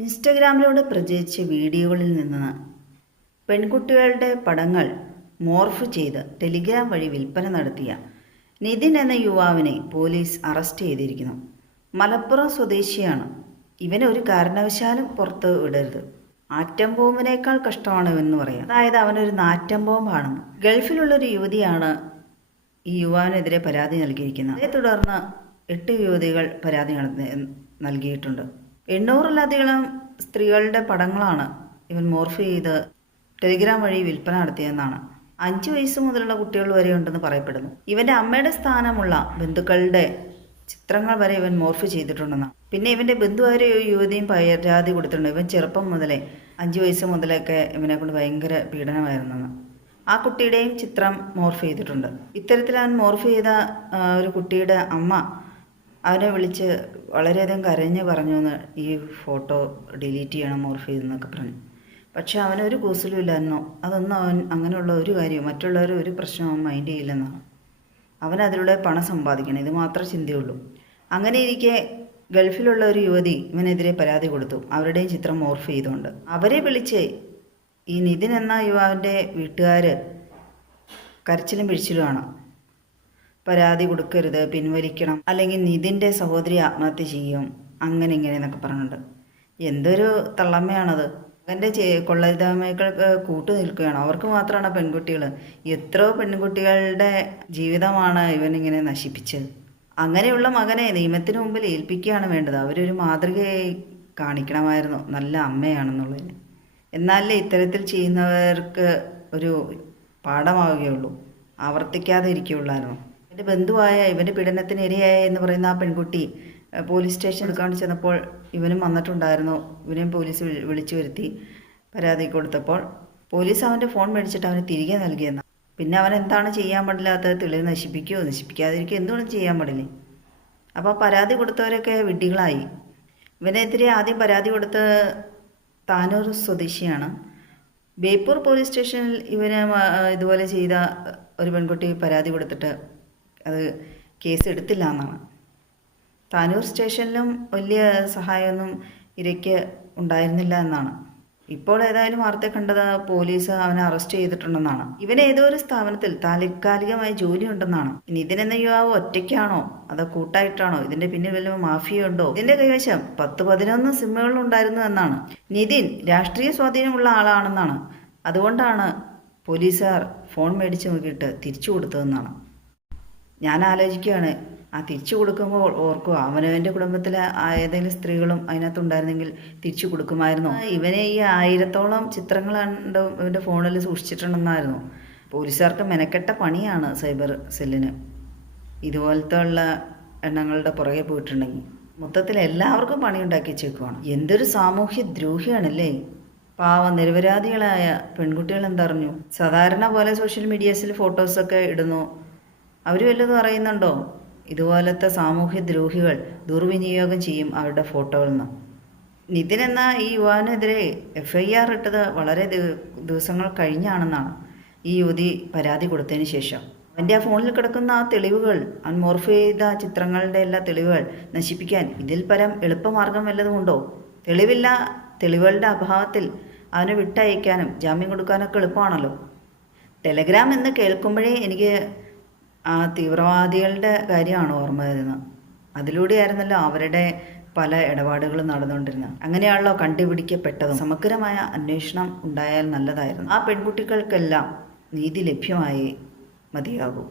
ഇൻസ്റ്റഗ്രാമിലൂടെ പ്രചരിച്ച വീഡിയോകളിൽ നിന്ന് പെൺകുട്ടികളുടെ പടങ്ങൾ മോർഫ് ചെയ്ത് ടെലിഗ്രാം വഴി വിൽപ്പന നടത്തിയ നിതിൻ എന്ന യുവാവിനെ പോലീസ് അറസ്റ്റ് ചെയ്തിരിക്കുന്നു. മലപ്പുറം സ്വദേശിയാണ്. ഇവനെ ഒരു കാരണവശാലും പുറത്ത് വിടരുത്. ആറ്റം ബോംബിനേക്കാൾ കഷ്ടമാണ് ഇവനെന്ന് പറയാം. അതായത് അവനൊരു നാറ്റം ബോംബാണെന്ന്. ഗൾഫിലുള്ളൊരു യുവതിയാണ് ഈ യുവാവിനെതിരെ പരാതി നൽകിയിരിക്കുന്നത്. അതേ തുടർന്ന് 8 യുവതികൾ പരാതി നൽകിയിട്ടുണ്ട്. 800-ലധികം സ്ത്രീകളുടെ പടങ്ങളാണ് ഇവൻ മോർഫ് ചെയ്ത് ടെലിഗ്രാം വഴി വിൽപ്പന നടത്തിയെന്നാണ്. 5 വയസ്സ് മുതലുള്ള കുട്ടികൾ വരെ ഉണ്ടെന്ന് പറയപ്പെടുന്നു. ഇവൻ്റെ അമ്മയുടെ സ്ഥാനമുള്ള ബന്ധുക്കളുടെ ചിത്രങ്ങൾ വരെ ഇവൻ മോർഫ് ചെയ്തിട്ടുണ്ടെന്നാണ്. പിന്നെ ഇവൻ്റെ ബന്ധുവായ ഒരു യുവതിയും പരാതി കൊടുത്തിട്ടുണ്ട്. ഇവൻ ചെറുപ്പം മുതലേ 5 വയസ്സ് മുതലൊക്കെ ഇവനെ കൊണ്ട് ഭയങ്കര പീഡനമായിരുന്നെന്ന്. ആ കുട്ടിയുടെയും ചിത്രം മോർഫ് ചെയ്തിട്ടുണ്ട്. ഇത്തരത്തിൽ അവൻ മോർഫ് ചെയ്ത ഒരു കുട്ടിയുടെ അമ്മ അവനെ വിളിച്ച് വളരെയധികം കരഞ്ഞ് പറഞ്ഞു എന്ന് ഈ ഫോട്ടോ ഡിലീറ്റ് ചെയ്യണം മോർഫ് ചെയ്തെന്നൊക്കെ പറഞ്ഞു. പക്ഷെ അവനൊരു കൂസലും ഇല്ലായിരുന്നോ. അതൊന്നും അവൻ അങ്ങനെയുള്ള ഒരു കാര്യവും മറ്റുള്ളവർ ഒരു പ്രശ്നവും അവൻ മൈൻഡ് ചെയ്യില്ലെന്നാണ്. അവൻ അതിലൂടെ പണം സമ്പാദിക്കണം, ഇത് മാത്രമേ ചിന്തയുള്ളൂ. അങ്ങനെ ഇരിക്കെ ഗൾഫിലുള്ള ഒരു യുവതി ഇവനെതിരെ പരാതി കൊടുത്തു, അവരുടെയും ചിത്രം മോർഫ് ചെയ്തുകൊണ്ട്. അവരെ വിളിച്ച് ഈ നിതിൻ എന്ന യുവാവിൻ്റെ വീട്ടുകാർ കരച്ചിലും പിഴിച്ചിലുമാണ്. പരാതി കൊടുക്കരുത്, പിൻവലിക്കണം, അല്ലെങ്കിൽ നിതിൻ്റെ സഹോദരി ആത്മഹത്യ ചെയ്യും, അങ്ങനെ ഇങ്ങനെ എന്നൊക്കെ പറഞ്ഞിട്ടുണ്ട്. എന്തൊരു തള്ളമ്മയാണത്. അവൻ്റെ കൊള്ളരുതായ്മകൾക്ക് കൂട്ടു നിൽക്കുകയാണ്. അവർക്ക് മാത്രമാണ് പെൺകുട്ടികൾ. എത്രയോ പെൺകുട്ടികളുടെ ജീവിതമാണ് ഇവനിങ്ങനെ നശിപ്പിച്ചത്. അങ്ങനെയുള്ള മകനെ നിയമത്തിന് മുമ്പിൽ ഏൽപ്പിക്കുകയാണ് വേണ്ടത്. അവരൊരു മാതൃകയായി കാണിക്കണമായിരുന്നു, നല്ല അമ്മയാണെന്നുള്ളതിന്. എന്നാലേ ഇത്തരത്തിൽ ചെയ്യുന്നവർക്ക് ഒരു പാഠമാവുകയുള്ളൂ, ആവർത്തിക്കാതെ ഇരിക്കുകയുള്ളായിരുന്നു. എൻ്റെ ബന്ധുവായ ഇവൻ്റെ പീഡനത്തിന് ഇരയായ എന്ന് പറയുന്ന ആ പെൺകുട്ടി പോലീസ് സ്റ്റേഷൻ എടുക്കാണ്ട് ചെന്നപ്പോൾ ഇവനും വന്നിട്ടുണ്ടായിരുന്നു. ഇവനെയും പോലീസ് വിളിച്ചു വരുത്തി പരാതി കൊടുത്തപ്പോൾ പോലീസ് അവൻ്റെ ഫോൺ മേടിച്ചിട്ട് അവന് തിരികെ നൽകിയെന്നാണ്. പിന്നെ അവൻ എന്താണ് ചെയ്യാൻ പാടില്ലാത്തത്? തെളിവ് നശിപ്പിക്കുകയോ നശിപ്പിക്കാതിരിക്കുകയോ എന്തുകൊണ്ടും ചെയ്യാൻ പാടില്ലേ. അപ്പോൾ പരാതി കൊടുത്തവരൊക്കെ വിഡ്ഢികളായി. ഇവനെതിരെ ആദ്യം പരാതി കൊടുത്ത താനൂർ സ്വദേശിയാണ്. ബേപ്പൂർ പോലീസ് സ്റ്റേഷനിൽ ഇവന് ഇതുപോലെ ചെയ്ത ഒരു പെൺകുട്ടി പരാതി കൊടുത്തിട്ട് അത് കേസ് എടുത്തില്ല എന്നാണ്. താനൂർ സ്റ്റേഷനിലും വലിയ സഹായമൊന്നും ഇരയ്ക്ക് ഉണ്ടായിരുന്നില്ല എന്നാണ്. ഇപ്പോൾ ഏതായാലും വാർത്ത കണ്ടത് പോലീസ് അവനെ അറസ്റ്റ് ചെയ്തിട്ടുണ്ടെന്നാണ്. ഇവന് ഏതോ ഒരു സ്ഥാപനത്തിൽ താൽക്കാലികമായി ജോലി ഉണ്ടെന്നാണ്. നിതിൻ എന്ന യുവാവ് ഒറ്റയ്ക്കാണോ അതോ കൂട്ടായിട്ടാണോ? ഇതിന്റെ പിന്നിൽ വല്ല മാഫിയുണ്ടോ? ഇതിന്റെ കൈവശം 10-11 സിമ്മുകൾ ഉണ്ടായിരുന്നു എന്നാണ്. നിതിൻ രാഷ്ട്രീയ സ്വാധീനമുള്ള ആളാണെന്നാണ്. അതുകൊണ്ടാണ് പോലീസുകാർ ഫോൺ മേടിച്ച് നോക്കിയിട്ട് തിരിച്ചു കൊടുത്തതെന്നാണ്. ഞാൻ ആലോചിക്കുകയാണ്, ആ തിരിച്ചു കൊടുക്കുമ്പോൾ ഓർക്കുക, അവനവൻ്റെ കുടുംബത്തിലെ ഏതെങ്കിലും സ്ത്രീകളും അതിനകത്തുണ്ടായിരുന്നെങ്കിൽ തിരിച്ചു കൊടുക്കുമായിരുന്നു. ഇവനെ ഈ 1000-ഓളം ചിത്രങ്ങൾ ഇവൻ്റെ ഫോണിൽ സൂക്ഷിച്ചിട്ടുണ്ടെന്നായിരുന്നു. പോലീസുകാർക്ക് മെനക്കെട്ട പണിയാണ് സൈബർ സെല്ലിന്. ഇതുപോലത്തെ ഉള്ള എണ്ണങ്ങളുടെ പുറകെ പോയിട്ടുണ്ടെങ്കിൽ മൊത്തത്തിൽ എല്ലാവർക്കും പണി ഉണ്ടാക്കി വെച്ചേക്കുവാണ്. എന്തൊരു സാമൂഹ്യ ദ്രോഹിയാണല്ലേ. പാവം നിരപരാധികളായ പെൺകുട്ടികൾ എന്തറിഞ്ഞു? സാധാരണ പോലെ സോഷ്യൽ മീഡിയാസിൽ ഫോട്ടോസൊക്കെ ഇടുന്നു. അവർ വല്ലതും അറിയുന്നുണ്ടോ? ഇതുപോലത്തെ സാമൂഹ്യ ദ്രോഹികൾ ദുർവിനിയോഗം ചെയ്യും അവരുടെ ഫോട്ടോകളിൽ നിന്ന്. നിതിൻ എന്ന ഈ യുവാവിനെതിരെ FIR ഇട്ടത് വളരെ ദിവസങ്ങൾ കഴിഞ്ഞാണെന്നാണ് ഈ യുവതി പരാതി കൊടുത്തതിന് ശേഷം. അവൻ്റെ ആ ഫോണിൽ കിടക്കുന്ന ആ തെളിവുകൾ, അവൻ മോർഫ് ചെയ്ത ചിത്രങ്ങളുടെ എല്ലാ തെളിവുകൾ നശിപ്പിക്കാൻ ഇതിൽ പരം എളുപ്പമാർഗം വല്ലതുമുണ്ടോ? തെളിവില്ല. തെളിവുകളുടെ അഭാവത്തിൽ അവനെ വിട്ടയക്കാനും ജാമ്യം കൊടുക്കാനൊക്കെ എളുപ്പമാണല്ലോ. ടെലഗ്രാം എന്ന് കേൾക്കുമ്പോഴേ എനിക്ക് ആ തീവ്രവാദികളുടെ കാര്യമാണ് ഓർമ്മ വരുന്നത്. അതിലൂടെയായിരുന്നല്ലോ അവരുടെ പല ഇടപാടുകളും നടന്നുകൊണ്ടിരുന്നത്. അങ്ങനെയാണല്ലോ കണ്ടുപിടിക്കപ്പെട്ടതും. സമഗ്രമായ അന്വേഷണം ഉണ്ടായാൽ നല്ലതായിരുന്നു. ആ പെൺകുട്ടികൾക്കെല്ലാം നീതി ലഭ്യമായേ മതിയാകൂ.